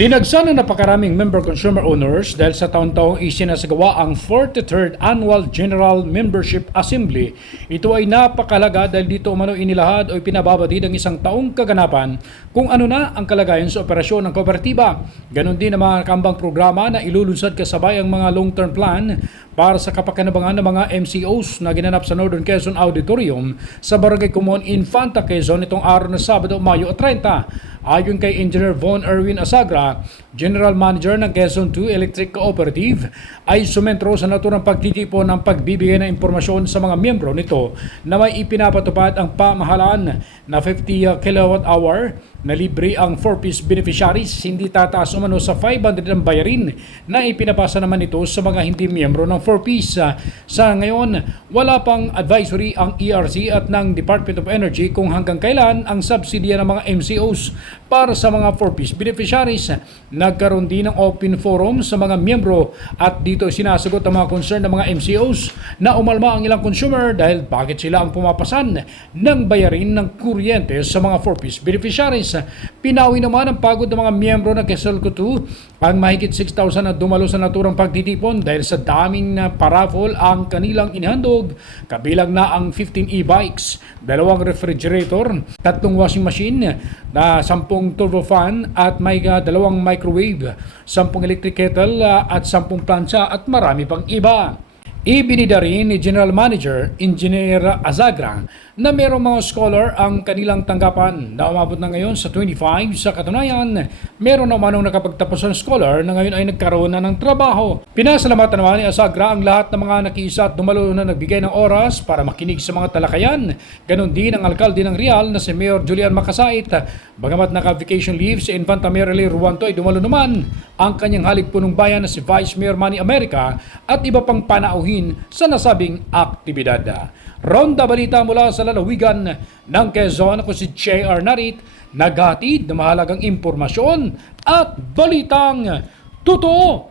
Dinagsa na napakaraming member consumer owners dahil sa taon-taong isinasagawa ang 43rd Annual General Membership Assembly. Ito ay napakalaga dahil dito umano inilahad o pinababatid ang isang taong kaganapan kung ano na ang kalagayan sa operasyon ng kooperatiba. Ganon din ang mga kambang programa na ilulunsad kasabay ang mga long-term plan para sa kapakinabangan ng mga MCOs na ginanap sa Northern Quezon Auditorium sa Barangay Kumon, Infanta, Quezon itong araw na Sabado, Mayo 30. Ayon kay Engineer Von Erwin Asagra, General Manager ng Quezon 2 Electric Cooperative, ay sumentro sa naturang pagtitipon ng pagbibigay ng impormasyon sa mga miyembro nito na may ipinapatupad ang pamahalaan na 50 kilowatt-hour na libre ang 4-piece beneficiaries, hindi tataas umano sa 500 ang bayarin na ipinapasa naman ito sa mga hindi miyembro ng 4-piece. Sa ngayon, wala pang advisory ang ERC at ng Department of Energy kung hanggang kailan ang subsidiya ng mga MCOs para sa mga 4-piece beneficiaries. Nagkaroon din ng open forum sa mga miyembro at dito sinasagot ang mga concern ng mga MCOs na umalma ang ilang consumer dahil bakit sila ang pumapasan ng bayarin ng kuryente sa mga 4-piece beneficiaries. Pinawi naman ang pagod ng mga miyembro ng Quezalco 2 ang mahigit 6,000 na dumalo sa naturang pagtitipon dahil sa daming paraffol ang kanilang inihandog, kabilang na ang 15 e-bikes, 2 refrigerator, 3 washing machine, na 10 turbo fan at may 2 microwave, 10 electric kettle at 10 plancha at marami pang iba. Ibinida rin ni General Manager Engineer Azagra na mayroong mga scholar ang kanilang tanggapan na umabot na ngayon sa 25. Sa katunayan, meron naman ang nakapagtapos ng scholar na ngayon ay nagkaroon na ng trabaho. Pinasalamatan naman ni Azagra ang lahat ng mga nakiisa at dumalo na nagbigay ng oras para makinig sa mga talakayan. Ganon din ang alkalde ng Real na si Mayor Julian Makasait. Bagamat naka-vacation leave si Infanta Mayor Eli Ruanto ay dumalo naman ang kanyang haligpunong bayan na si Vice Mayor Manny America at iba pang panauhin sa nasabing aktibidad. Ronda balita mula sa lalawigan ng Quezon, ako si J.R. Narit, naghatid ng mahalagang impormasyon at balitang totoo.